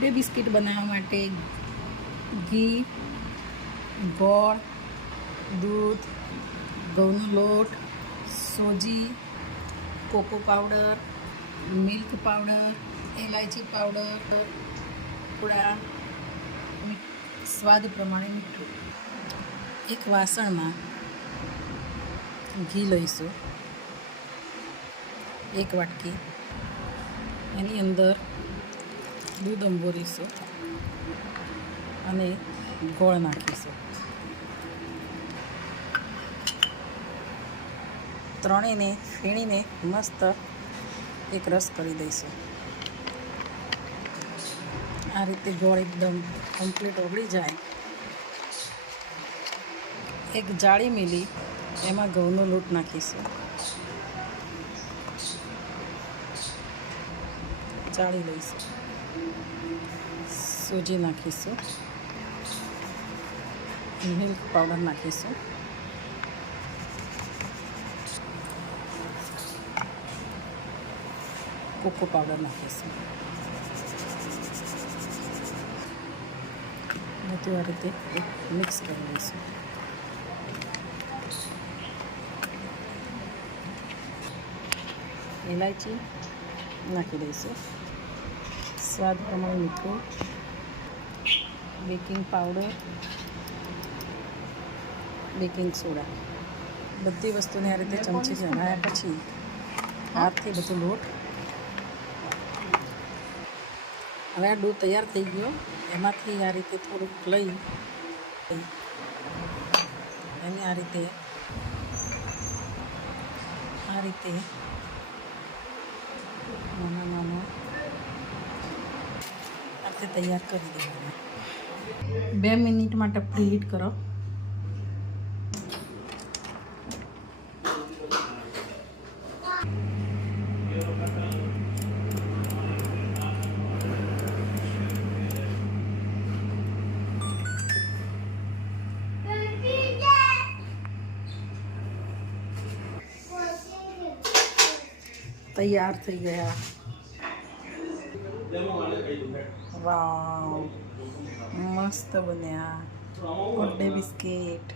Day biscuit બનાવવા માટે ઘી, ગોળ, દૂધ, ઘઉંનો લોટ, સોજી, કોકો પાવડર, મિલ્ક પાવડર, ઇલાયચી પાવડર, થોડા સ્વાદ પ્રમાણે મીઠું. એક વાસણમાં ઘી લઈશું, 1 વાટકી. એની અંદર દૂધ અંબોરીશું અને ગોળ નાખીશું. ત્રણેયને ફેણીને મસ્ત એક રસ કરી દઈશું. આ રીતે ગોળ એકદમ કમ્પ્લીટ ઓગળી જાય, એક જાળી મેલી એમાં ઘઉંનો લોટ નાખીશું. ચાળી લઈશું. સોજી નાખીશું. મિલ્ક પાવડર નાખીશું. કોકો પાવડર નાખીશું. બધું આ રીતે મિક્સ કરી લઈશું. ઇલાયચી નાખી દઈશું. સ્વાદ પ્રમાણે મીઠું, બેકિંગ પાવડર, બેકિંગ સોડા, બધી વસ્તુને આ રીતે ચમચી હલાવ્યા પછી હાથથી બધો લોટ. હવે આ ડો તૈયાર થઈ ગયો. એમાંથી આ રીતે થોડુંક લઈ એને આ રીતે નાના આ રીતે તૈયાર કરી દેવાના. 2 મિનિટ માટે પ્રીહીટ કરો. તૈયાર થઈ ગયા. વાવ, મસ્ત બન્યા બર્થડે બિસ્કિટ.